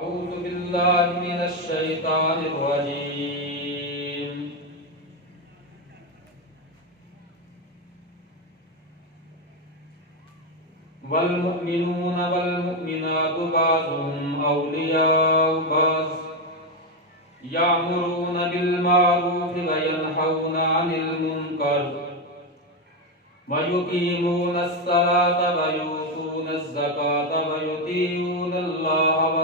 अऊज़ु बिल्लाहि मिनश शैतानिर रजीम। वल मुमिनूना वल मुमिनातु बाज़ुहुम औलियाउ बाज़ यामुरूना बिल मारूफि व यनहौना अनिल मुनकर व युकीमूनस सलाता व यूतूनज़ ज़काता व युतीऊनल्लाहा व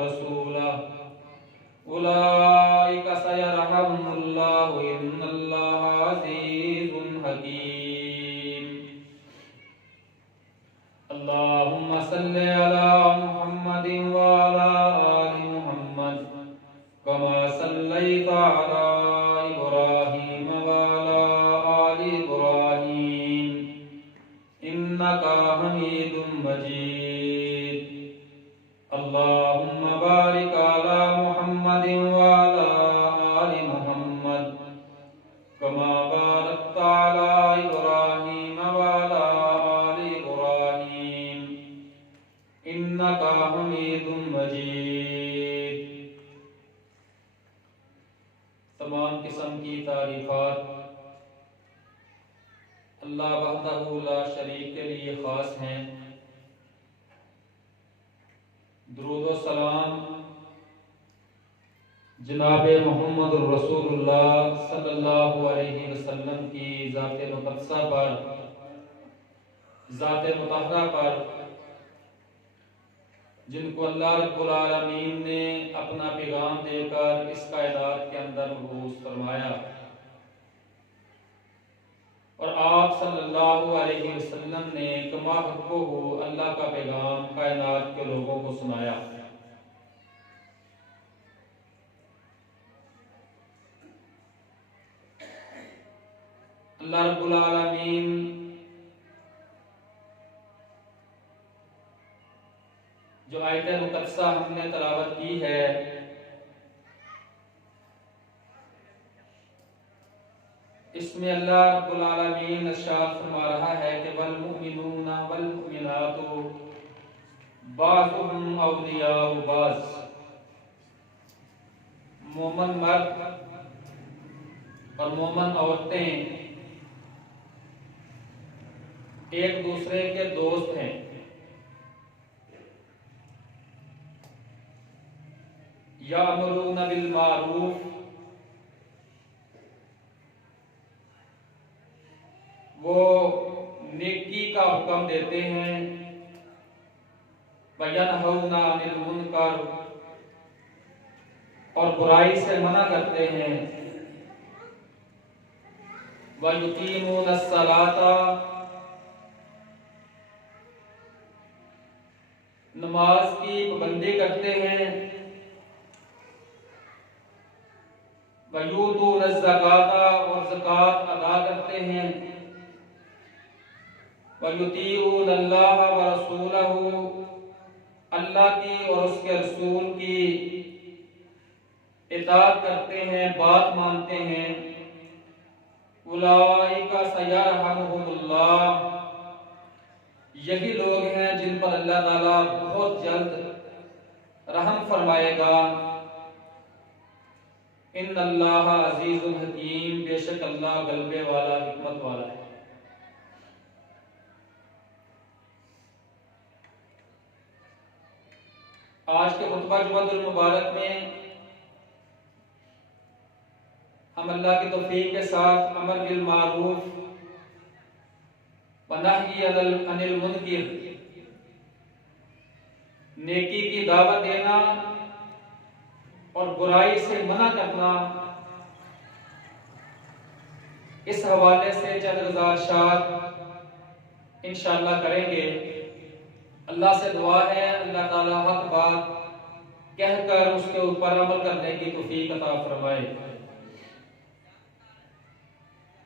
रसूलहु उलाइका सयरहमुल्लाहु इन्नल्लाहा अज़ीज़ुन हकीम। अल्लाहुम्मा सल्लि अला मुहम्मदिन व अला आलि मुहम्मद कमा सल्लैता अला इब्राहीम व अला आलि इब्राहीम इन्नका हमीदुम मजीद। अल्लाहुम्मा बारिक अला मुहम्मदिन व अला आलि मुहम्मद कमा बारकता अला इब्राहीम व अला आलि इब्राहीम इन्नका हमीदुम मजीद। तमाम किस्म की तारीफात अल्लाह वहदहू ला शरीक के लिए खास हैं। दुरूद व सलाम जनाब मोहम्मद रसूलुल्लाह सल्लल्लाहु अलैहि वसल्लम की ज़ात मुक़द्दसा पर, ज़ात मुतहरा पर, जिनको अल्लाह रब्बुल आलमीन ने अपना पैगाम देकर इस कायनात के अंदर मबूस फरमाया और आप सल्लल्लाहु अलैहि वसल्लम ने कमा हक़्क़ुहु अल्लाह का पैगाम कायनात के लोगों को सुनाया। अल्लाह रब्बुल आलमीन जो आयत मुक़द्दसा हमने तलावत की है, इसमें अल्लाह रब्बुल आलमीन इरशाद फरमा रहा है कि वल मुमिनूना वल मुमिनातु बाज़ुहुम औलियाउ बाज़। मोमन मर्द और मोमन औरतें एक दूसरे के दोस्त हैं। यामुरूना बिल मारूफ, वो नेकी का हुक्म देते हैं। व यनहौना अनिल मुनकर, और बुराई से मना करते हैं। व युकीमूनस सलाता, नमाज की पाबंदी करते हैं। व यूतूनज़ ज़काता, और ज़कात अदा करते हैं। व युतीऊनल्लाह व रसूलहु, अल्लाह की और उसके रसूल की इताअत करते हैं, बात मानते हैं। उलाइका सयरहमुहुमुल्लाह, यही लोग हैं जिन पर अल्लाह ताला बहुत जल्द रहम फरमाएगा। इन्नल्लाहा अज़ीज़ुन हकीम, बेशक अल्लाह गलबे वाला, हिकमत वाला है। आज के खुतबा जुमअतुल मुबारक में हम अल्लाह की तौफीक के साथ अमर बिल मारूफ व नही अनिल मुनकिर, नेकी की दावत देना और बुराई से मना करना, इस हवाले से चंद गुज़ारिशात इंशाअल्लाह करेंगे। अल्लाह से दुआ है अल्लाह ताला हक बात कहकर उसके ऊपर अमल करने की तौफीक अता फरमाए।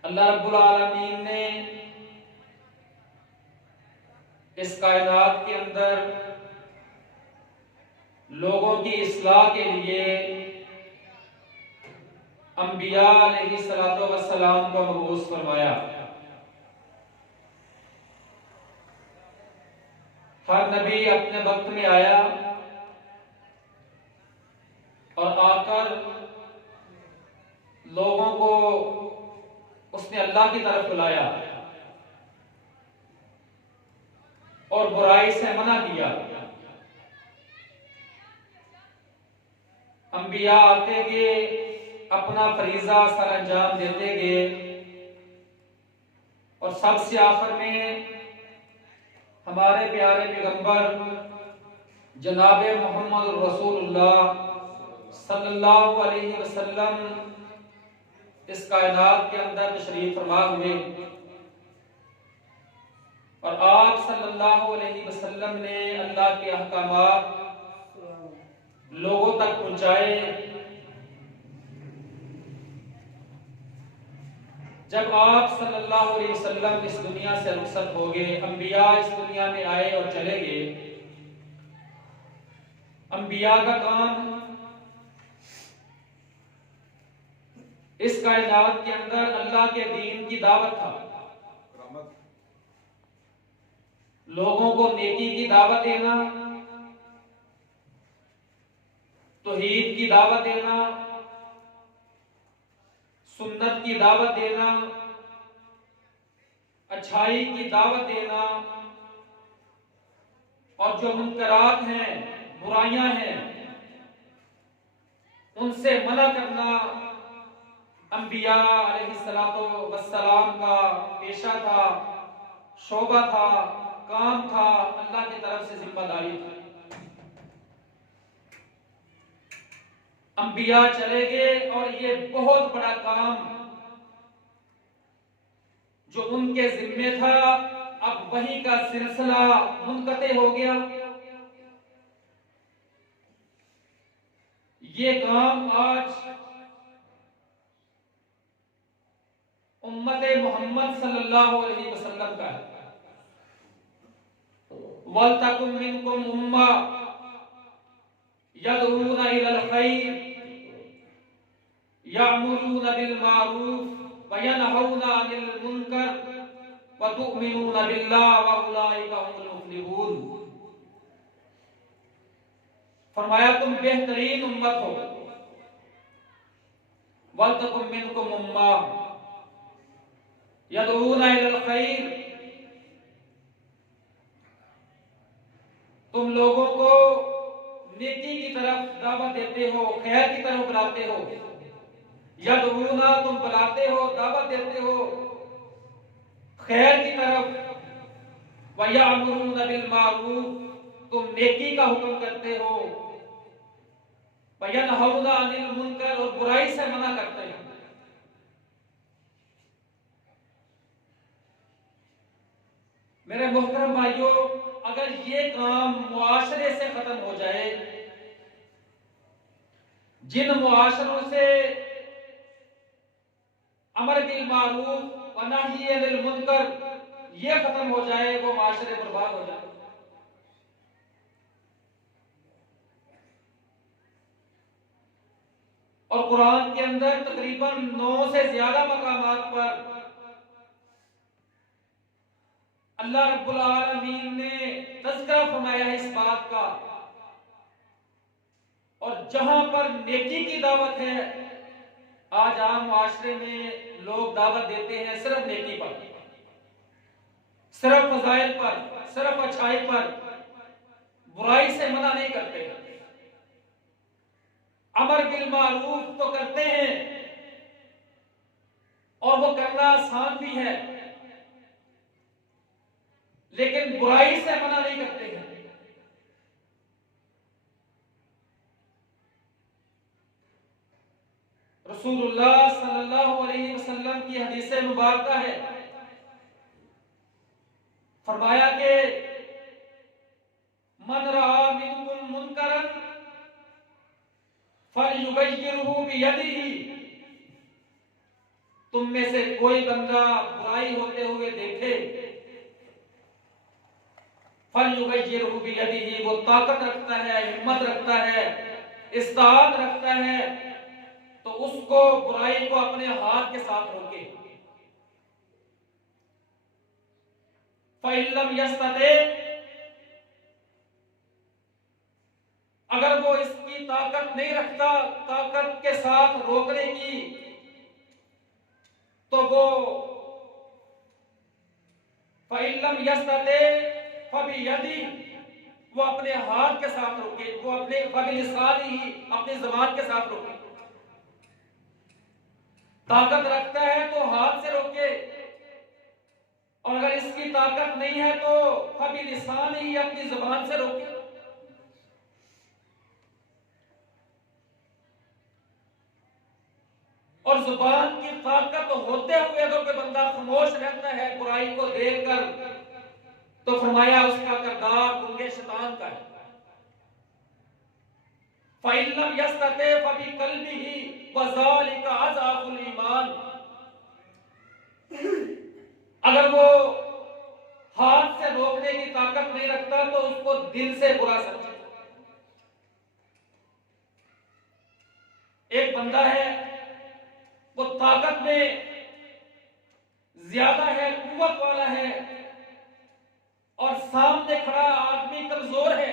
अल्लाह रब्बुल आलमीन ने इस कायनात के अंदर लोगों की इस्लाह के लिए अंबिया अलैहिस्सलातु वस्सलाम को मबूस फरमाया। हर नबी अपने वक्त में आया और आकर लोगों को उसने अल्लाह की तरफ बुलाया और बुराई से मना किया। अंबिया आते गए, अपना फरीजा सर अंजाम देते गए और सबसे आखिर में हमारे प्यारे पैगंबर जनाबे मोहम्मद रसूलुल्लाह सल्लल्लाहु अलैहि वसल्लम इस कायनात के अंदर तशरीफ फरमा हुए और आप सल्लल्लाहु अलैहि वसल्लम ने अल्लाह के अहकामात लोगों तक पहुंचाए। जब आप सल्लल्लाहु अलैहि वसल्लम इस दुनिया से रुखसत हो गए, अंबिया इस दुनिया में आए और चले गए। अंबिया का काम इस कायनात के अंदर अल्लाह के दीन की दावत था, लोगों को नेकी की दावत देना, तौहीद की दावत देना, सुन्नत की दावत देना, अच्छाई की दावत देना और जो मुनकरात हैं, बुराइयां हैं, उनसे मना करना अंबिया अलैहिस्सलातो वस्सलाम का पेशा था, शोबा था, काम था, अल्लाह की तरफ से जिम्मेदारी थी। अंबिया चले गए और ये बहुत बड़ा काम जो उनके जिम्मे था, अब वही का सिलसिला मुनक़ते हो गया। ये काम आज उम्मत मोहम्मद सल्लल्लाहु अलैहि वसल्लम का है। वलतकुम मिनकुम उम्मा यदऊना इलल खैर यअमुरूना बिल मारूफ व यनहौना अनिल मुनकर व तु'मिनूना बिल्लाह व उलाइका हुमुल मुफ्लिहून। फरमाया तुम बेहतरीन उम्मत हो। वलतकुम मिनकुम उम्मा यदऊना इलल खैर, तुम लोगों को नेकी की तरफ दावत देते हो, खैर की तरफ बुलाते हो। यदऊना, तुम बुलाते हो, दावत देते हो खैर की तरफ। व यअमुरूना बिल मारूफ, तुम नेकी का हुक्म करते हो। व यनहौना अनिल मुनकर, और बुराई से मना करते हो। मेरे मोहतरम भाइयों, अगर ये काम मुआशरे से खत्म हो जाए, जिन मुआशरों से अमर बिल मारूफ व नही अनिल मुनकर ये खत्म हो जाए, वो मुआशरे बर्बाद हो जाए। और कुरान के अंदर तकरीबन 9 से ज्यादा मकामात पर अल्लाह रब्बुल आलमीन ने तज़किरा फरमाया है इस बात का। और जहां पर नेकी की दावत है, आज आम मुआशरे में लोग दावत देते हैं सिर्फ नेकी पर, सिर्फ फज़ाइल पर, सिर्फ अच्छाई पर, बुराई से मना नहीं करते। अमर बिल मारूफ तो करते हैं और वो करना आसान भी है, लेकिन बुराई से मना नहीं करते हैं। रसूलुल्लाह सल्लल्लाहु अलैहि वसल्लम की हदीस मुबारक है, फरमाया कि मन रआ मिनकुम मुनकरन फलयुगय्यिरहु बियदिही, तुम में से कोई बंदा बुराई होते हुए देखे, फलयुगय्यिरहु बियदिही, वो ताकत रखता है, हिम्मत रखता है, इस्ताअत रखता है, तो उसको बुराई को अपने हाथ के साथ रोके। फ़इल्लम यस्तते, अगर वो इसकी ताकत नहीं रखता ताकत के साथ रोकने की, तो वो फ़इल्लम यस्तते फ़बियदी, वो अपने हाथ के साथ रोके, वो अपने फ़बिलिसानी ही, अपनी ज़बान के साथ रोके। ताकत रखता है तो हाथ से रोके, और अगर इसकी ताकत नहीं है तो फ़बिलिसानी ही, अपनी ज़बान से रोके। और जुबान की ताकत होते हुए अगर कोई बंदा खामोश रहता है बुराई को देखकर, तो फरमाया उसका किरदार गूंगे शैतान का है। फ़इल्लम यस्तते फ़बिक़ल्बिही वज़ालिका अज़अफ़ुल ईमान, अगर वो हाथ से रोकने की ताकत नहीं रखता तो उसको दिल से बुरा समझे। एक बंदा है, वो ताकत में ज्यादा है, कुव्वत वाला है, और सामने खड़ा आदमी कमजोर है।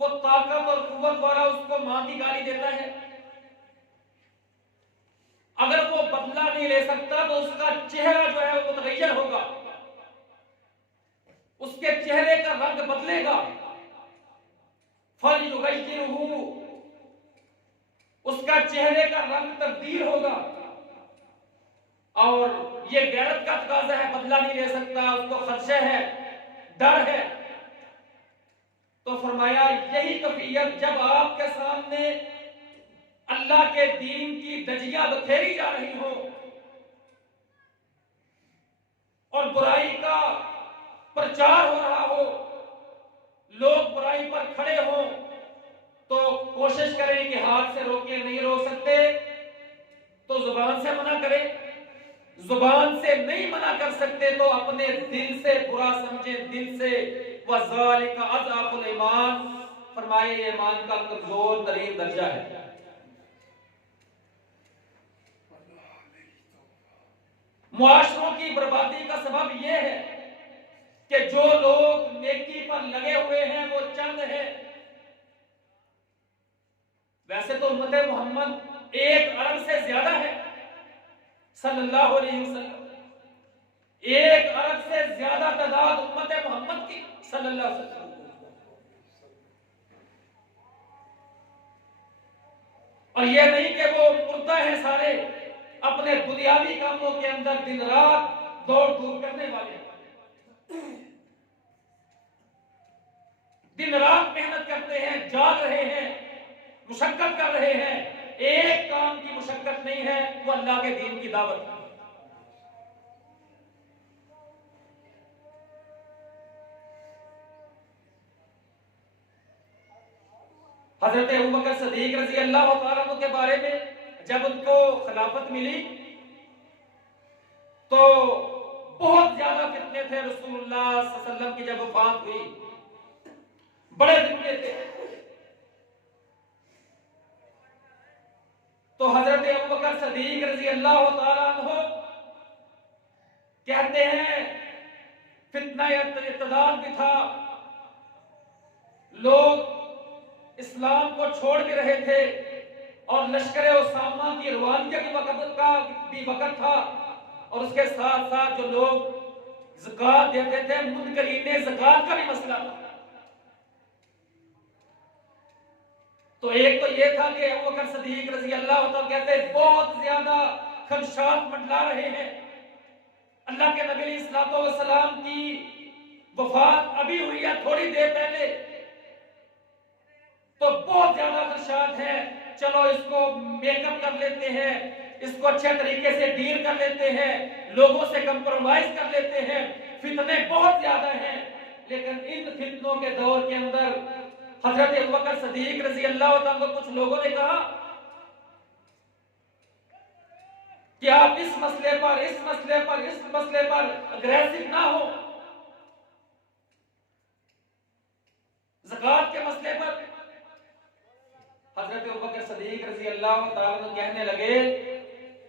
वो ताकत और कुव्वत वाला उसको मां की गाली देता है। अगर वो बदला नहीं ले सकता तो उसका चेहरा जो है वो मुतगय्यर होगा, उसके चेहरे का रंग बदलेगा। फलयुगय्यिरहू, उसका चेहरे का रंग तब्दील होगा। और ये गैरत का तकाज़ा है, बदला नहीं ले सकता, उसको खदशे है, डर है। तो फरमाया यही कैफियत जब आपके सामने अल्लाह के दीन की धज्जियां बखेरी जा रही हो और बुराई का प्रचार हो रहा हो, लोग बुराई पर खड़े हो, तो कोशिश करें कि हाथ से रोके, नहीं रोक सकते तो जुबान से मना करें, जुबान से नहीं मना कर सकते तो अपने दिल से बुरा समझे, दिल से। वज़ालिका अज़अफ़ुल ईमान, फरमाए ये ईमान का कमजोर तरीन दर्जा है। मुआशरों की बर्बादी का सबब यह है कि जो लोग नेकी पर लगे हुए हैं वो चंद है। वैसे तो उम्मत मोहम्मद 1 अरब से ज्यादा है, सल्लल्लाहु अलैहि वसल्लम। 1 अरब से ज्यादा तादाद उम्मत मोहम्मद की, सल्लल्लाहु अलैहि वसल्लम। और यह नहीं कि वो मुर्दा है सारे, अपने दुनियावी कामों के अंदर दिन रात दौड़ धूप करने वाले, दिन रात मेहनत करते हैं, जाग रहे हैं, मुशक्कत कर रहे हैं। एक काम की मुशक्कत नहीं है, वो अल्लाह के दीन की दावत है। हजरत अबू बकर सिद्दीक रज़ी अल्लाह तआला अन्हु के बारे में जब उनको खिलाफत मिली तो बहुत ज्यादा फितने थे। रसूलुल्लाह सल्लल्लाहु अलैहि वसल्लम की जब वफात हुई बड़े फितने थे। तो हजरत अबू बकर सिद्दीक रज़ी अल्लाह तआला अन्हु कहते हैं फितना इत्तेदाल भी था, लोग इस्लाम को छोड़ भी रहे थे और लश्कर उसामा की रवानगी भी वक्त था, और उसके साथ साथ जो लोग ज़कात देते थे, मुनकरीने ज़कात का भी मसला था। तो एक तो ये था कि अबू बकर सिद्दीक रज़ी अल्लाह तआला कहते बहुत ज्यादा खदशात मंडला रहे हैं। अल्लाह के नबी अलैहिस्सलातु वस्सलाम की वफात अभी हुई है थोड़ी देर पहले, तो बहुत ज्यादा खदशात है। चलो इसको मेकअप कर लेते हैं, इसको अच्छे तरीके से डील कर लेते हैं, लोगों से कंप्रोमाइज कर लेते हैं। फितने बहुत ज्यादा हैं, लेकिन इन फितनों के दौर के अंदर हजरत अबू बकर सिद्दीक रज़ी अल्लाह तआला को कुछ लोगों ने कहा कि आप इस मसले पर अग्रेसिव ना हो, ज़कात के मसले पर। हजरत अबू बकर सिद्दीक रज़ी अल्लाह तआला कहने लगे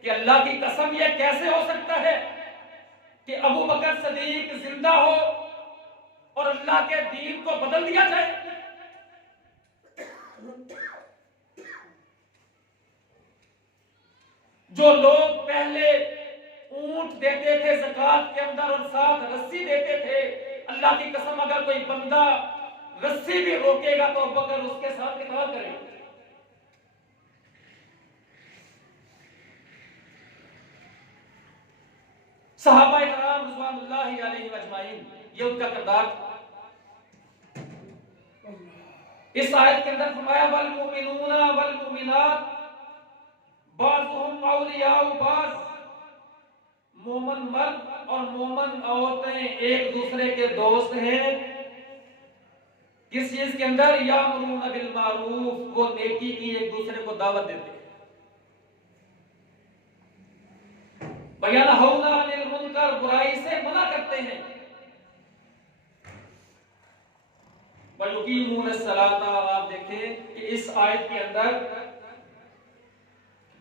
कि अल्लाह की कसम, यह कैसे हो सकता है कि अबू बकर सिद्दीक जिंदा हो और अल्लाह के दीन को बदल दिया जाए। जो लोग पहले ऊंट देते थे ज़कात के अंदर और साथ रस्सी देते थे, अल्लाह की कसम अगर कोई बंदा रस्सी भी रोकेगा तो अबू बकर उसके साथ कितना करेगा। सहाबा इकराम रिज़वानुल्लाहि अलैहिम अजमाइन, ये उनका किरदार था। इस आयत के अंदर फरमाया वल मुमिनूना वल मुमिनात बाज़ुहुम औलियाउ बाज़, मोमन मर्द और मोमन औरतें एक दूसरे के दोस्त हैं। किस चीज के अंदर? यामुरूना बिल मारूफ, वो नेकी की एक दूसरे को दावत देते हैं। वयनहौना अनिल मुनकर, बुराई से मना करते हैं। वयुकीमून अस्सलाता, आप देखें कि इस आयत के अंदर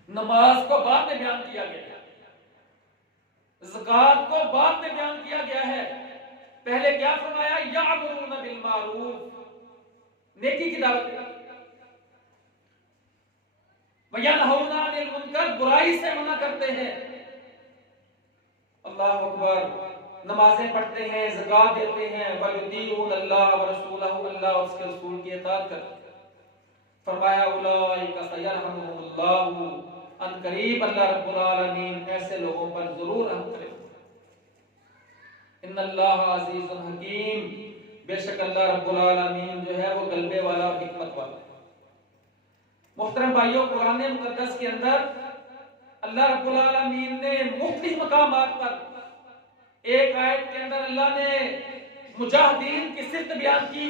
नमाज को बाद में बयान किया गया है, ज़कात को बाद में बयान किया गया है। पहले क्या फरमाया? यामुरूना बिल मारूफ, नेकी की दावत, वयनहौना अनिल मुनकर, बुराई से मना करते हैं। अल्लाह अकबर। नमाजें पढ़ते हैं, ज़कात देते हैं, वयुतीऊन अल्लाह व रसूलहु, अल्लाह और उसके रसूल की इताअत करते हैं। फरमाया उलाइका सयरहमुहुल्लाहु, अनकरीब अल्लाह रब्बुल आलमीन ऐसे लोगों पर जरूर रहम करेगा। इन्नल्लाह अज़ीज़ुन हकीम, बेशक अल्लाह रब्बुल आलमीन जो है वो गलबे वाला और हिकमत वाला है। मुहतरम भाइयों, कुरान मुक़द्दस के अंदर अल्लाह रब्बुल आलमीन ने मुख्तलिफ मकामात पर, एक आयत के अंदर अल्लाह ने मुजाहिदीन की सिफ़त बयान की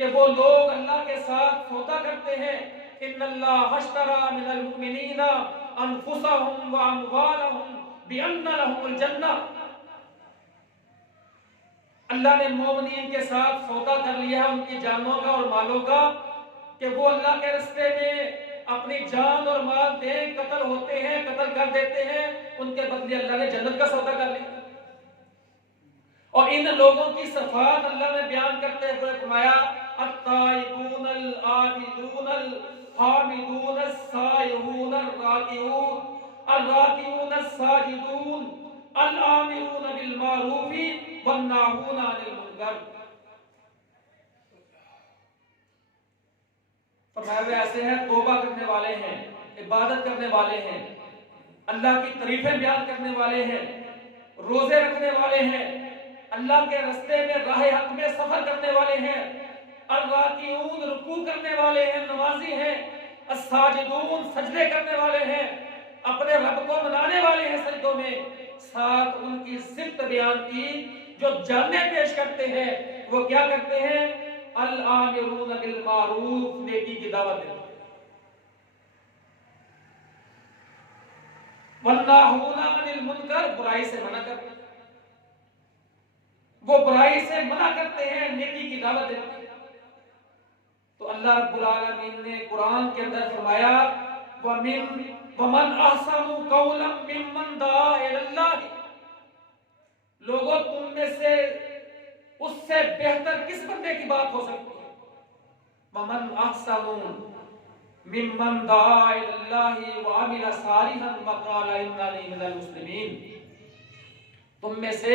कि वो लोग अल्लाह के साथ सौदा करते हैं। इन्नल्लाह हश्तरा मिनल मुमिनीना अनफुसहुम व अमवालहुम बिअन्ना लहुमुल जन्नह, अल्लाह ने मोमिनीन के साथ सौदा कर लिया है उनकी जानों का और मालों का, कि वो अल्लाह के रास्ते में अपनी जान और माल दें, कत्ल होते हैं, कत्ल कर देते हैं, उनके बदले अल्लाह ने जन्नत का सौदा कर लिया। और इन लोगों की सफात अल्लाह ने बयान करते हुए फरमाया अत्ताइबूनल आबिदूनल हामिदूनस साइहूनर राकिऊन अर्राकिऊनस साजिदून अल आमिरून बिल मारूफी वन्नाहून अनिल मुनकर। फरमाया वे ऐसे हैं, तौबा करने वाले हैं, इबादत करने वाले हैं, अल्लाह की तारीफें बयान करने वाले हैं, रोजे रखने वाले हैं, अल्लाह के रास्ते में राह हक में सफर करने वाले हैं, अर्राकिऊन रुकू करने वाले हैं, नमाजी हैं, अस्साजिदून सजदे करने वाले हैं, अपने रब को मनाने वाले हैं सजदों में। साथ उनकी सिफ्त बयान की, जो जाने पेश करते हैं वो क्या करते हैं? अल आमिरून बिल मारूफ, नेकी की दावत देते हैं, वन्नाहूना अनिल मुनकर, बुराई से मना करते हैं। वो बुराई से मना करते हैं, नेकी की दावत देते हैं। तो अल्लाह रब्बुल आलमीन ने कुरान के अंदर फरमाया वमन अहसनु कौलन मिम्मन दा इलल्लाह, लोगों तुम में से उससे बेहतर किस बंदे की बात हो सकती है? वमन अहसनु मिम्मन दा इलल्लाह व अमिला सालिहन व क़ाला इन्ननी मिनल मुस्लिमीन, तुम में से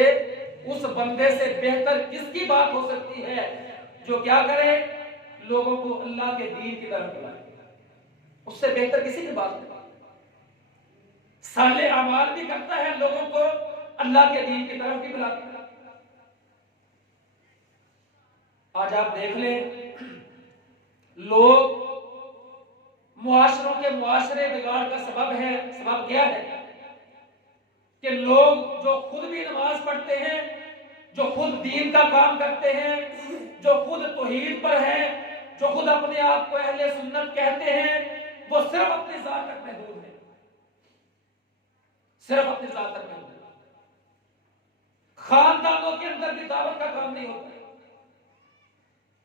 उस बंदे से बेहतर किसकी बात हो सकती है जो क्या करे? लोगों को अल्लाह के दीन की तरफ बुलाए। उससे बेहतर किसी की बात नहीं। साले अमाल भी करता है, लोगों को अल्लाह के दीन की तरफ भी बुलाता है। आज आप देख लें, लोग मुआशरों के मुआशरे बिगाड़ का सबब है। सबब क्या है? कि लोग जो खुद भी नमाज पढ़ते हैं, जो खुद दीन का काम करते हैं, जो खुद तौहीद पर हैं, जो खुद अपने आप को अहले सुन्नत कहते हैं, वो सिर्फ अपनी जात तक महदूद है, सिर्फ अपनी जात तक महदूद है। खानदानों के अंदर भी दावत का काम नहीं होता,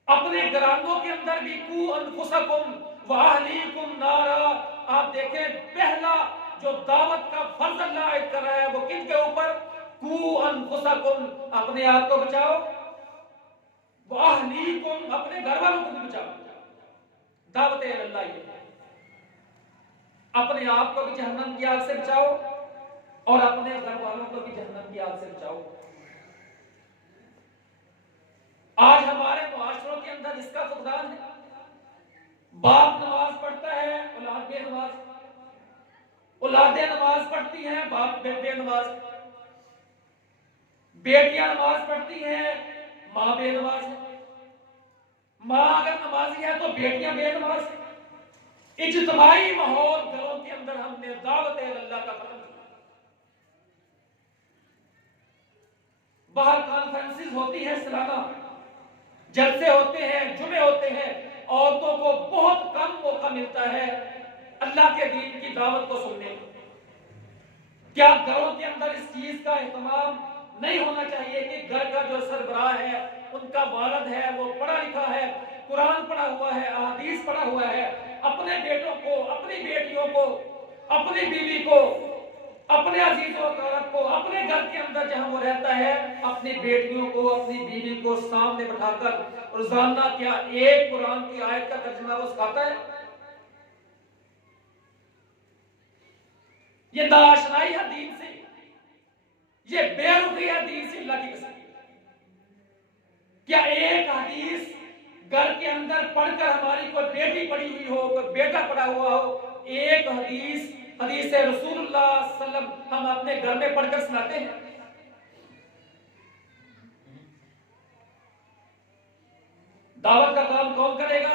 अपने घरानों के अंदर भी कू अनफुसकुम व अहलीकुम नारा। आप देखें, पहला जो दावत का फर्ज अल्लाह कर रहा है वो किन के ऊपर? कू अनफुसकुम, अपने आप को बचाओ, वाहलीकुम, अपने घर वालों को भी बचाओ। दावत अल्लाह ये है, अपने आप को भी जहन्नम की आग से बचाओ और अपने घर वालों को भी जहन्नम की आग से बचाओ। आज हमारे मुआशरों के अंदर इसका फुकदान है। बाप नमाज पढ़ता है, औलाद बेनमाज, औलादें नमाज पढ़ती हैं, बाप बेनमाज, बेटियां नमाज पढ़ती हैं, माँ बेनमाज है, माँ अगर नमाजी है तो बेटियां बेनमाज है। इज्तिमाई माहौल घरों के अंदर हमने दावत अल्लाह का खत्म किया। बाहर कॉन्फ्रेंसेस होती है सालाना, जलसे होते हैं, जुमे होते हैं, औरतों को बहुत कम मौका मिलता है अल्लाह के दीन की दावत को सुनने का। क्या घरों के अंदर इस चीज का एहतमाम नहीं होना चाहिए कि घर का जो सरबराह है, उनका वालिद है, वो पढ़ा लिखा है, कुरान पढ़ा हुआ है, अहादीस पढ़ा हुआ है, अपने बेटों को, अपनी बेटियों को, अपनी बीवी को, अपने अजीजों अकारब को, अपने घर के अंदर जहां वो रहता है, अपनी बेटियों को, अपनी बीवी को सामने बैठाकर रोजाना क्या एक कुरान की आयत का तर्जुमा वो सिखाता है? ये नाशनाई है दीन से, ये बेरुखी है दीन से। अल्लाह की कसम, क्या एक हदीस घर के अंदर पढ़कर हमारी कोई बेटी पढ़ी हुई हो, कोई बेटा पढ़ा हुआ हो, एक हदीस रसूलुल्लाह सल्लम हम अपने घर में पढ़कर सुनाते हैं? दावत का काम कौन करेगा?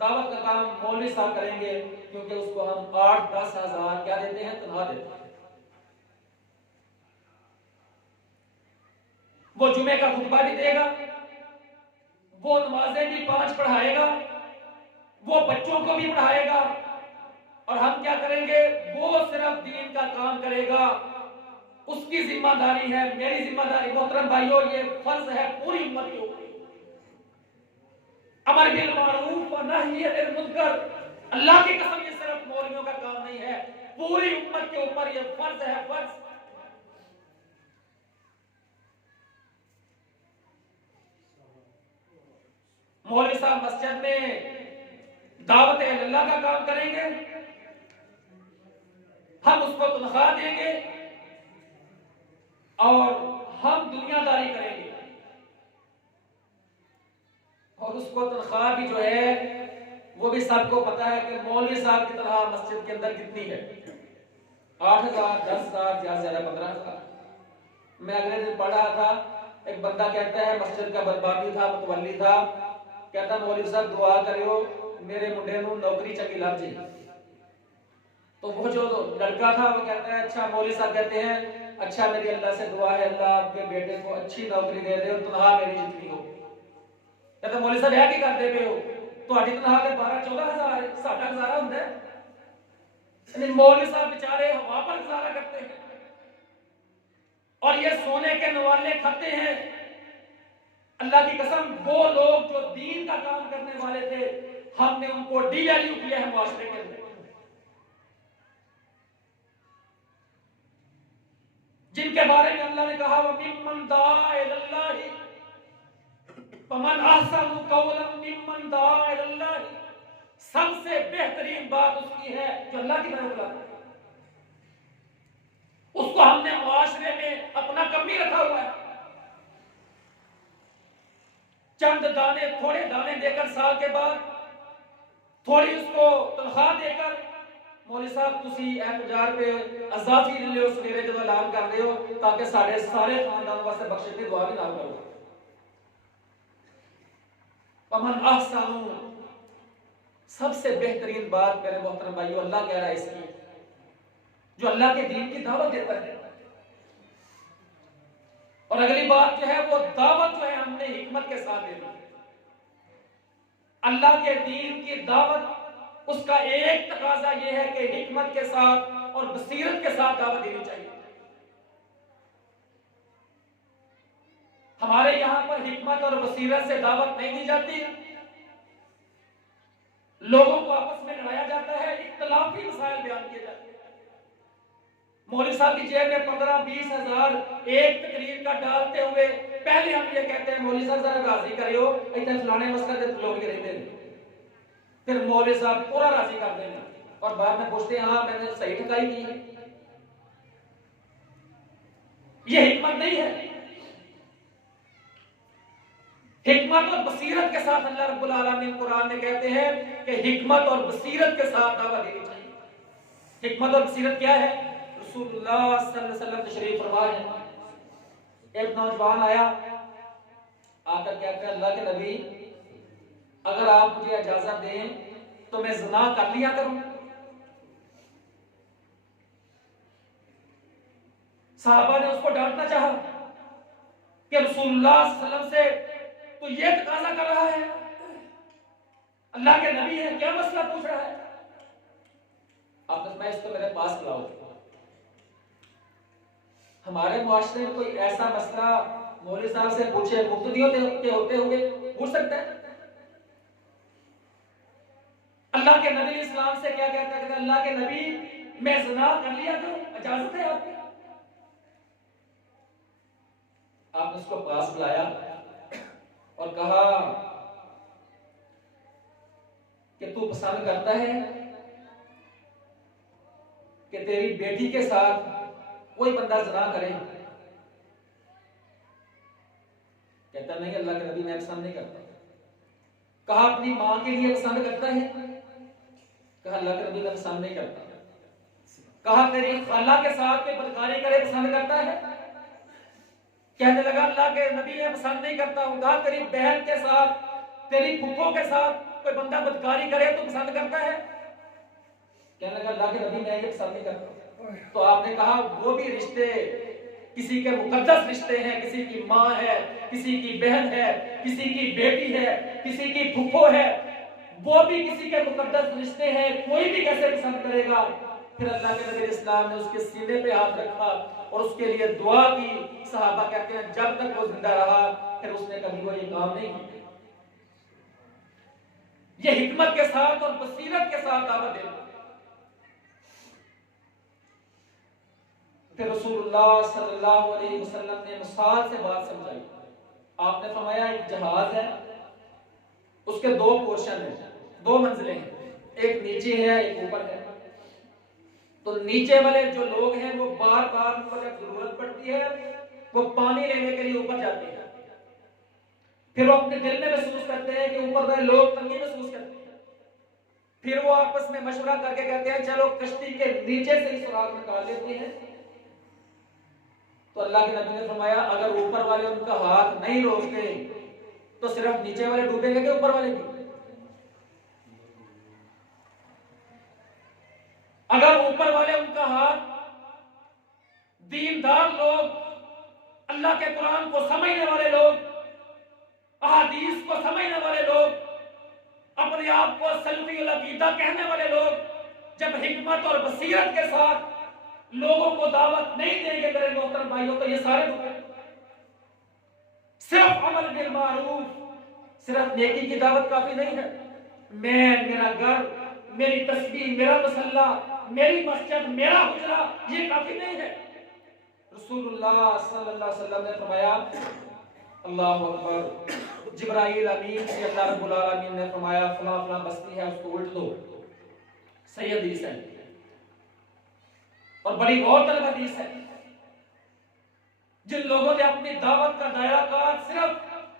दावत का काम मौलवी साहब करेंगे, क्योंकि उसको हम 8-10 हजार क्या देते हैं, तनख्वाह देते हैं। वो जुमे का खुतबा भी देगा, वो नमाजें भी 5 पढ़ाएगा, वो बच्चों को भी पढ़ाएगा, और हम क्या करेंगे? वो सिर्फ दीन का काम करेगा। उसकी जिम्मेदारी है, मेरी जिम्मेदारी, मोहतरम भाइयों, ये फर्ज है पूरी उम्मत के ऊपर। अमर बिल मारूफ व नही अनिल मुनकर, अल्लाह की कसम, ये सिर्फ मौलवियों का काम नहीं है, पूरी उम्मत के ऊपर ये फर्ज है, फर्ज। मौलवी साहब मस्जिद में दावत अल्लाह का काम करेंगे, हम उसको तनख्वाह देंगे और हम दुनियादारी करेंगे, और उसको तनख्वाह भी जो है वो भी सबको पता है कि मौलवी साहब की तरह मस्जिद के अंदर कितनी है, 8,000, 10,000, ज्यादा से ज्यादा 15,000। मैं अगले दिन पढ़ रहा था, एक बंदा कहता है मस्जिद का बर्बादी था, मुतवल्ली था, कहता मौलवी साहब दुआ करियो मेरे मुंडे नूं नौकरी चंगी लग जाए। तो वो जो लड़का था वो कहता है अच्छा, मौलवी साहब कहते हैं अच्छा मेरी अल्लाह से दुआ है अल्लाह आपके बेटे को अच्छी नौकरी दे दे और तनख्वाह मेरी जितनी हो। कहता मौलवी साहब है की करते पे हो, ਤੁਹਾਡੀ तनख्वाह ਤੇ 12-14 हजार है, साडा गुजारा ਹੁੰਦਾ है। यानी मौलवी साहब बेचारे हवा पर गुजारा करते हैं और ये सोने के नवाले खाते हैं। अल्लाह की कसम, वो लोग जो दीन का काम करने वाले थे, हमने उनको डीवैल्यू किया है मुआशरे के अंदर। जिनके बारे में अल्लाह ने कहा वो मिम्मन दाअ इलल्लाहि फमन अहसनु कौलन मिम्मन दाअ इलल्लाहि, सबसे बेहतरीन बात उसकी है जो अल्लाह की तरफ बुलाता है। उसको हमने मुआशरे में अपना कमी रखा हुआ है। चंद दाने, थोड़े दाने देकर साल के बाद थोड़ी उसको तनख्वाह देकर मौलवी साहब तुसी 50 रुपए अजाफी ले लो सवेरे जब ऐलान कर रहे हो, ताकि साढ़े सारे खानदान वास्ते बख्शिश की दुआ भी ना करो। पमन अहसनु, सबसे बेहतरीन बात मेरे मोहतरम भाइयों अल्लाह कह रहा है इसकी, जो अल्लाह के दीन की दावत देता है। और अगली बात जो है वो दावत जो है हमने हिकमत के साथ देनी है। अल्लाह के दीन की दावत, उसका एक तकाजा यह है कि हिकमत के साथ और बसीरत के साथ दावत देनी चाहिए। हमारे यहां पर हिकमत और बसीरत से दावत नहीं दी जाती, लोगों को आपस में लड़ाया जाता है, इख्तिलाफी मसाइल बयान किए जाते हैं। मौलवी साहब की जेब में 15-20 हजार एक तकरीर का डालते हुए पहले हम ये कहते हैं मौलवी साहब जरा राजी करियो इतने फलाने मसला के लोग ही रहते हैं, फिर मौलवी साहब पूरा राजी कर देंगे और बाद में पूछते हैं हाँ मैंने सही ठुकाई की है। ये हिकमत नहीं है। हिकमत और बसीरत के साथ अल्लाह रब्बुल आलमीन कुरान में कहते हैं कि हिकमत और बसीरत के साथ दावा देनी चाहिए। हिकमत और बसीरत क्या है? रसूलुल्लाह सल्लल्लाहु अलैहि वसल्लम तशरीफ फरमा है। एक नौजवान आया, आकर कहते हैं अल्लाह के नबी अगर आप मुझे इजाजत दें तो मैं ज़िना कर लिया करूं। साहबा ने उसको डांटना चाहा कि रसूलुल्लाह सल्लल्लाहु अलैहि वसल्लम से तो ये तकाजा कर रहा है, अल्लाह के नबी है, क्या मसला पूछ रहा है? आप मैं इसको मेरे पास लाओ। हमारे मुआशरे में कोई ऐसा मसला मौलवी साहब से पूछे मुफ्ती होते हुए पूछ सकता है? अल्लाह के नबी इस्लाम से क्या कहता है? अल्लाह के नबी मैं ज़िना कर लिया करूं, इजाजत है आपकी? आपने उसको पास बुलाया और कहा कि तू पसंद करता है कि तेरी बेटी के साथ कोई बंदा ज़िना करे? कहता नहीं अल्लाह के नबी मैं पसंद नहीं करता। कहा अपनी मां के लिए पसंद करता है? कहा अल्लाह के नबी मैं पसंद नहीं करता। कहा तेरी खाला के साथ कोई बदकारी करे पसंद करता है? कहने लगा अल्लाह के नबी मैं पसंद नहीं करता हूं। कहा तेरी बहन के साथ, तेरी फूफो के साथ कोई बंदा बदकारी करे तो पसंद करता है? कहने लगा अल्लाह के नबी मैं ये पसंद नहीं करता। तो आपने कहा वो भी रिश्ते किसी के मुकद्दस रिश्ते हैं, किसी की माँ है, किसी की बहन है, किसी की बेटी है, किसी की फूफो है, वो भी किसी के मुकद्दस रिश्ते हैं, कोई भी कैसे पसंद करेगा? फिर अल्लाह के नबी इस्लाम ने उसके सीने पे हाथ रखा और उसके लिए दुआ की। सहाबा कहते हैं जब तक वो जिंदा रहा फिर उसने कभी वो ये काम नहीं किया। ये हिकमत के साथ और बसीरत के साथ दावत देना। फिर रसूलुल्लाह सल्लल्लाहु अलैहि वसल्लम ने मिसाल से बात समझाई। आपने फरमाया एक जहाज है, उसके दो पोर्शन हैं, दो मंजिलें हैं, एक नीचे है एक ऊपर है। तो नीचे वाले जो लोग हैं वो बार बार उनको जब जरूरत पड़ती है वो पानी लेने के लिए ऊपर जाते हैं। फिर वो अपने दिल में महसूस करते हैं कि ऊपर वाले लोग तंगी महसूस करते हैं। फिर वो आपस में मशवरा करके कहते हैं चलो कश्ती के नीचे से ही सुराग निकाल लेते हैं। तो अल्लाह के नबी ने फरमाया अगर ऊपर वाले उनका हाथ नहीं रोकते तो सिर्फ नीचे वाले डूबेंगे कि ऊपर वाले भी? अगर ऊपर वाले उनका हाथ, दीनदार लोग, अल्लाह के कुरान को समझने वाले लोग, अहादीस को समझने वाले लोग, अपने आप को सल्फी अल अकीदा कहने वाले लोग जब हिकमत और बसीरत के साथ लोगों को दावत नहीं देंगे मेरे मोहतरम भाइयों तो ये सारे सिर्फ अमल बिल मारूफ, सिर्फ नेकी की दावत काफी नहीं है। मैं, मेरा घर, मेरी तस्बीह, मेरा मसल्ला, मेरी मस्जिद, मेरा हुजरा ये काफी नहीं है। रसूलुल्लाह सल्लल्लाहु अलैहि वसल्लम ने फरमाया अल्लाहु अकबर, जिब्राइल अमीन से अल्लाह रब्बुल आलमीन ने फरमाया फला फला बस्ती है उसको उल्ट दो। सही हदीस है और बड़ी गौरतलब हदीस है। जिन लोगों ने अपनी दावत का दायरा कार सिर्फ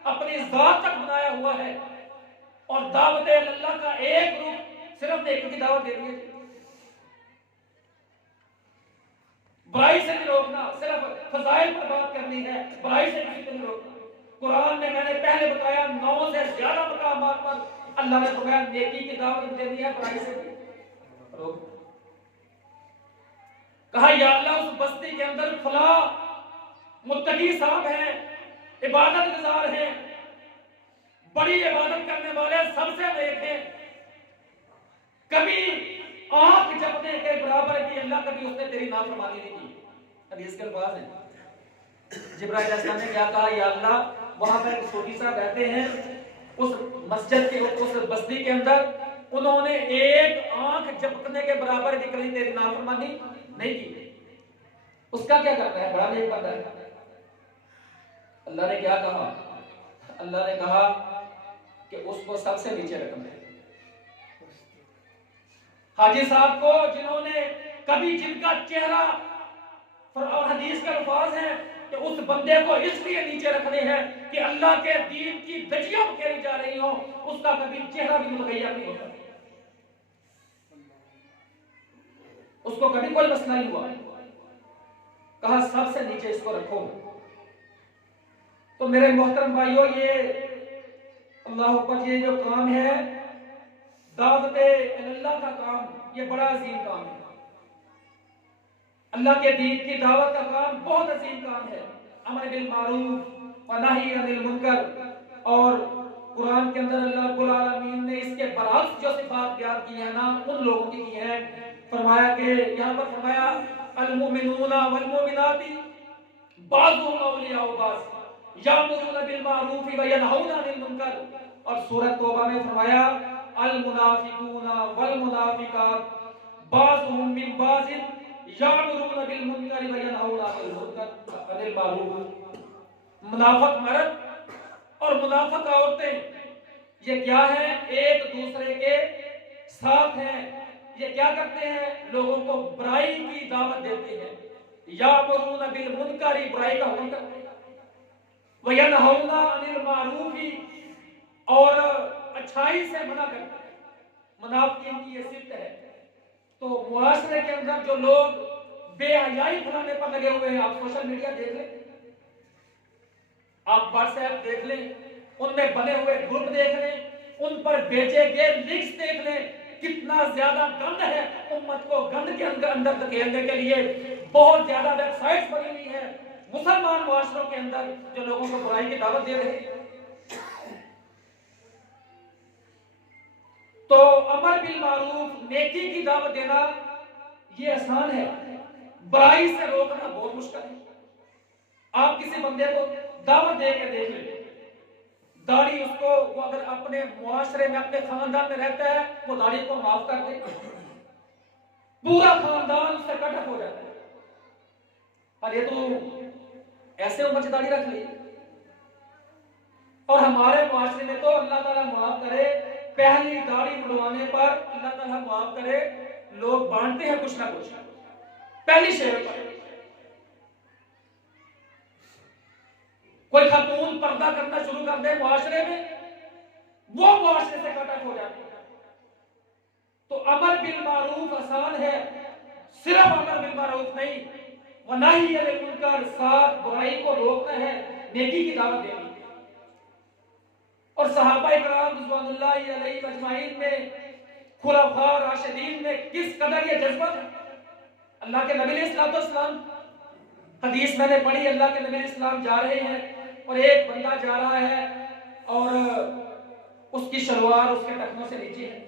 अपनी जात तक बनाया हुआ है और दावत अल्लाह का एक रूप सिर्फ नेकी की दावत दे दी है। बुराई से नहीं रोकना, सिर्फ फजाइल पर बात करनी है, बुराई से किसी को नहीं रोकना। कुरान में मैंने पहले बताया 9 से ज्यादा मकामात पर अल्लाह ने फरमाया नेकी की दावत देनी है, बुराई से रोक। कहा या अल्लाह उस बस्ती के अंदर फला मुत्तकी साहब हैं, इबादत गुजार हैं, बड़ी इबादत करने वाले, सबसे नेक हैं, कभी आंख झपकने के बराबर की अल्लाह कभी उसने तेरी नाफरमानी नहीं की। हदीस के अल्फाज हैं। जिब्राइल अलैहिस्सलाम ने क्या कहा या अल्लाह वहां पर एक छोटी सा रहते हैं उस मस्जिद के उस बस्ती के अंदर, उन्होंने एक आंख झपकने के बराबर भी कभी तेरी नाफरमानी नहीं की, उसका क्या करना है? बड़ा नेक बंदा है। अल्लाह ने क्या कहा? अल्लाह ने कहा कि उसको सबसे नीचे रखना है। हाजी साहब को जिन्होंने कभी जिनका चेहरा, और हदीस का अल्फाज है कि उस बंदे को इसलिए नीचे रखने हैं कि अल्लाह के दीन की धज्जियां बिखेरी जा रही हो, उसका कभी चेहरा भी मुतगय्यर नहीं होता, उसको कभी कोई मसला नहीं हुआ। कहा सबसे नीचे इसको रखो। तो मेरे मोहतरम भाइयों, ये अल्लाह अकबर, ये जो काम है दावते अल्लाह का काम, ये बड़ा अजीम काम है। अल्लाह के दीन की दावत का काम बहुत अजीम काम है। अमर बिल मारूफ व नही अनिल मुनकर, और कुरान के अंदर अल्लाह रब्बुल आलमीन ने इसके बरअक्स जो सिफात बयान की है ना, उन लोगों की है। फरमाया कि यहाँ पर फरमाया अल मुमिनूना वल मुमिनाती बाज़ुहुम औलिया बाज़ यामुरूना बिल मारूफ व यनहौना अनिल मुनकर, और सूरत तौबा में फरमाया अल मुनाफिकूना वल मुनाफिकात बाज़ुहुम मिन बाज़िन यामुरूना बिल मुनकर व यनहौना अनिल मारूफ। मुनाफिक मर्द और मुनाफिक औरतें ये क्या है? एक दूसरे के साथ हैं। ये क्या करते हैं? लोगों को बुराई की दावत देते हैं। यामुरूना बिल मुनकर, बुराई का हुक्म करते हैं, व यनहौना अनिल मारूफ, और अच्छाई से मना करते हैं। मुनाफिकीन की ये सिफ्त है। तो मुआशरे के अंदर जो लोग बेहयाई फैलाने पर लगे हुए हैं, आप सोशल मीडिया देख लें, आप व्हाट्सएप देख लें, उनमें बने हुए ग्रुप देख लें, उन पर बेचे गए लिंक्स देख लें, कितना ज्यादा गंद है। उम्मत को गंद के अंदर धकेलने के लिए बहुत ज्यादा वेबसाइट्स बनी हुई है मुसलमान मुआशरों के अंदर, जो लोगों को बुराई की दावत दे रहे हैं। तो अमर बिल मारूफ, नेकी की दावत देना ये आसान है, बुराई से रोकना बहुत मुश्किल है। आप किसी बंदे को दावत दे के देख लें, दाढ़ी उसको, वो अगर अपने मुआशरे में अपने खानदान में रहता है, वो दाढ़ी को माफ कर दे, पूरा खानदान उससे कटअप हो जाता है। और ये तो ऐसे उम्र से दाढ़ी रख ली। और हमारे मुआशरे में तो अल्लाह ताला माफ करे, पहली दाढ़ी मुड़वाने पर अल्लाह ताला माफ करे, लोग बांटते हैं कुछ ना कुछ पहली शेर पर। कोई खातून पर्दा करना शुरू कर दे मुआशरे में, वो मुआशरे से कटअप हो जाती है। तो अमर बिल मारूफ आसान है, सिर्फ अमर बिल मारूफ नहीं, व नही अनिल मुनकर, साथ बुराई को रोकना है, नेकी की दावत देनी। और सहाबा इकराम रिज़वानुल्लाहि अलैहिम अजमाइन में, खुलफा राशिदीन में किस कदर ये जज्बा था। अल्लाह के नबी अलैहिस्सलाम, हदीस मैंने पढ़ी, अल्लाह के नबी अलैहिस्सलाम जा रहे हैं और एक बंदा जा रहा है और उसकी शलवार उसके टखनों से नीचे है।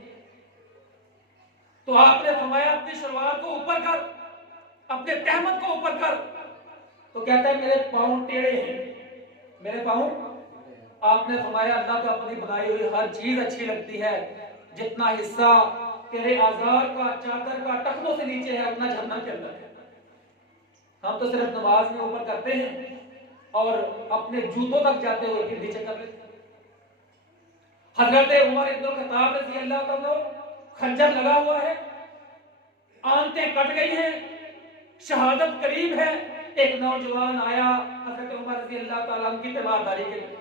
तो आपने फरमाया अपनी शलवार को ऊपर कर, अपने तहमत को ऊपर कर। तो कहता है मेरे पाँव टेढ़े हैं, मेरे पाँव। आपने फरमाया अल्लाह को अपनी बनाई हुई हर चीज अच्छी लगती है, जितना हिस्सा तेरे आजार का, चादर का टखनों से नीचे है, उतना जहन्नम के अंदर है। हम तो सिर्फ नमाज में ऊपर करते हैं और अपने जूतों तक जाते हुए फिर नीचे कर लेते हैं। हजरत उमर इब्न खत्ताब रज़ी अल्लाह अन्हु, खंजर लगा हुआ है, आंतें कट गई हैं, शहादत करीब है। एक नौजवान आया हजरत उमर रज़ी अल्लाह तआला अन्हु की तीमारदारी के लिए,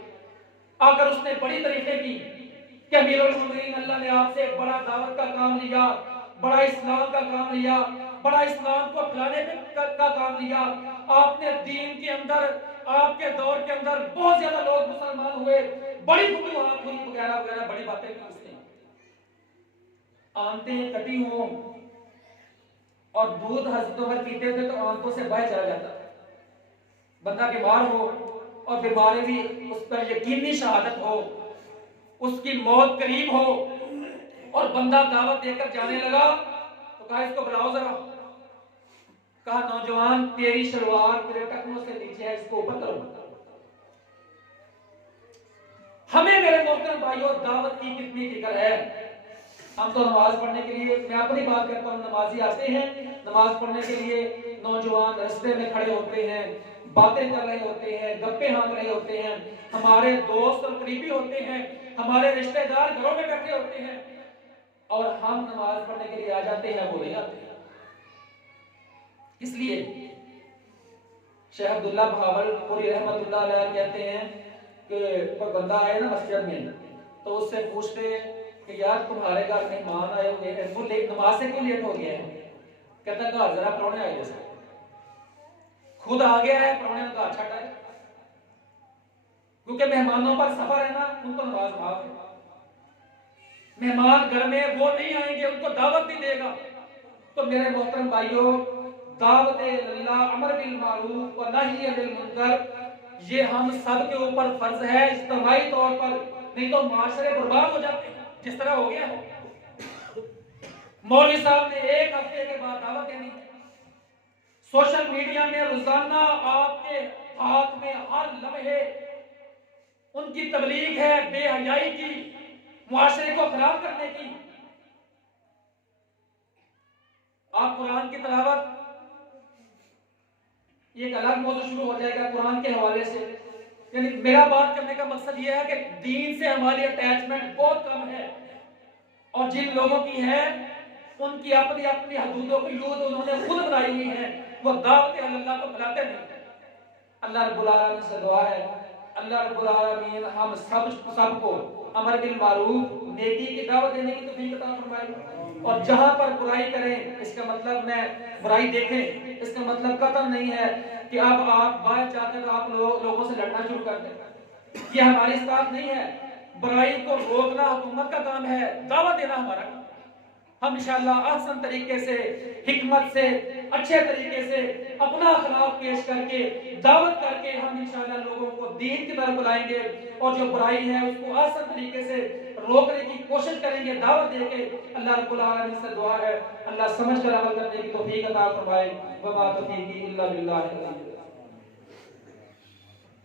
आकर उसने बड़ी तारीफें की कि अमीरुल मोमिनीन, अल्लाह ने आपसे एक बड़ा दावत का काम लिया, बड़ा इस्लाम का काम लिया, बड़ा इस्लाम को फैलाने का काम लिया। आपने दीन के अंदर, आपके दौर के अंदर बहुत ज्यादा लोग मुसलमान हुए, बड़ी फतूहात हुई, वगैरह वगैरह बड़ी बातें की उसने। आंतें कटी हों और दूध हजरत उमर पीते थे तो आंतों से बह चला जाता था। बंदा बीमार हो और बीमारी भी उस पर यकीनी शहादत हो, उसकी मौत करीब हो और बंदा दावत देकर जाने लगा, तो कहा इसको बुलाओ जरा। कहा नौजवान तेरी शलवार तेरे टखनों से नीचे है, इसको ऊपर करो। हमें मेरे मोहतरम भाइयों दावत की कितनी फिक्र है। हम तो नमाज पढ़ने के लिए, मैं अपनी बात करता हूँ, नमाजी आते हैं नमाज पढ़ने के लिए, नौजवान रास्ते में खड़े होते हैं, बातें कर रहे होते हैं, गप्पे हाँक रहे होते हैं, हमारे दोस्त और करीबी होते हैं, हमारे रिश्तेदार घरों में बैठे होते हैं और हम नमाज पढ़ने के लिए आ जाते हैं, वो नहीं आते। इसलिए शेख अब्दुल्ला भावलपुरी रहमतुल्लाह अलैह कहते हैं कि कोई बंदा आए ना मस्जिद में तो उससे पूछते कि यार तुम्हारे घर मेहमान आए हुए हैं, वो लेट नमाज से क्यों लेट हो गया है? कहता घर जरा प्राहुणे आए जैसे, खुद आ गया है प्राहुणे का अच्छा है, क्योंकि मेहमानों पर सफर है ना, उनको नमाज माफ है। मेहमान घर में वो नहीं आएंगे, उनको दावत नहीं देगा। तो मेरे मोहतरम भाइयों, दावत अल्लाह, अमर बिल मारूफ व नही अनिल मुनकर, ये हम सब के ऊपर फर्ज है इज्तिमाई तौर पर, नहीं तो माशरे बर्बाद हो जाते हैं जिस तरह हो गया है। मौलवी साहब ने एक हफ्ते के बाद दावत देनी है, सोशल मीडिया में रोजाना आपके हाथ में हर लम्हे उनकी तबलीग है, बेहयाई की, मुआशरे को खराब करने की। आप कुरान की तिलावत, एक अलग मौजू शुरू हो जाएगा कुरान के हवाले से। यानी मेरा बात करने का मकसद यह है कि दीन से हमारी अटैचमेंट बहुत कम है, और जिन लोगों की है उनकी अपनी अपनी हदूदों की यूद उन्होंने खुद बनाई हुई है, वो दावत अल्लाह को बुलाते नहीं। अल्लाह रब्बुल आलमीन से दुआ है, अल्लाह रब्बुल आलमीन हम सबको अमर बिल मारूफ, नेकी की दावत देने की तौफीक अता फरमाए। और जहां पर बुराई करें, इसका मतलब मैं बुराई देखें, इसका मतलब कतई नहीं है कि अब आप बाहर जाकर आप लोगों से लड़ना शुरू कर दें। ये हमारी इस्तात नहीं है। बुराई को रोकना हुकूमत का काम है, दावत देना हमारा काम। हम इंशाअल्लाह आसान तरीके से, हिकमत से, अच्छे तरीके से अपना अखलाक पेश करके, दावत करके हम इंशाअल्लाह लोगों को दीन की तरफ बुलाएंगे, और जो बुराई है उसको आसान तरीके से रोकने की कोशिश करेंगे, दावत देके। अल्लाह रब्बुल आलमीन से दुआ है, अल्लाह समझ कर अमल करने की तौफीक अता फरमाए। व मा तौफीकी इल्ला बिल्लाह।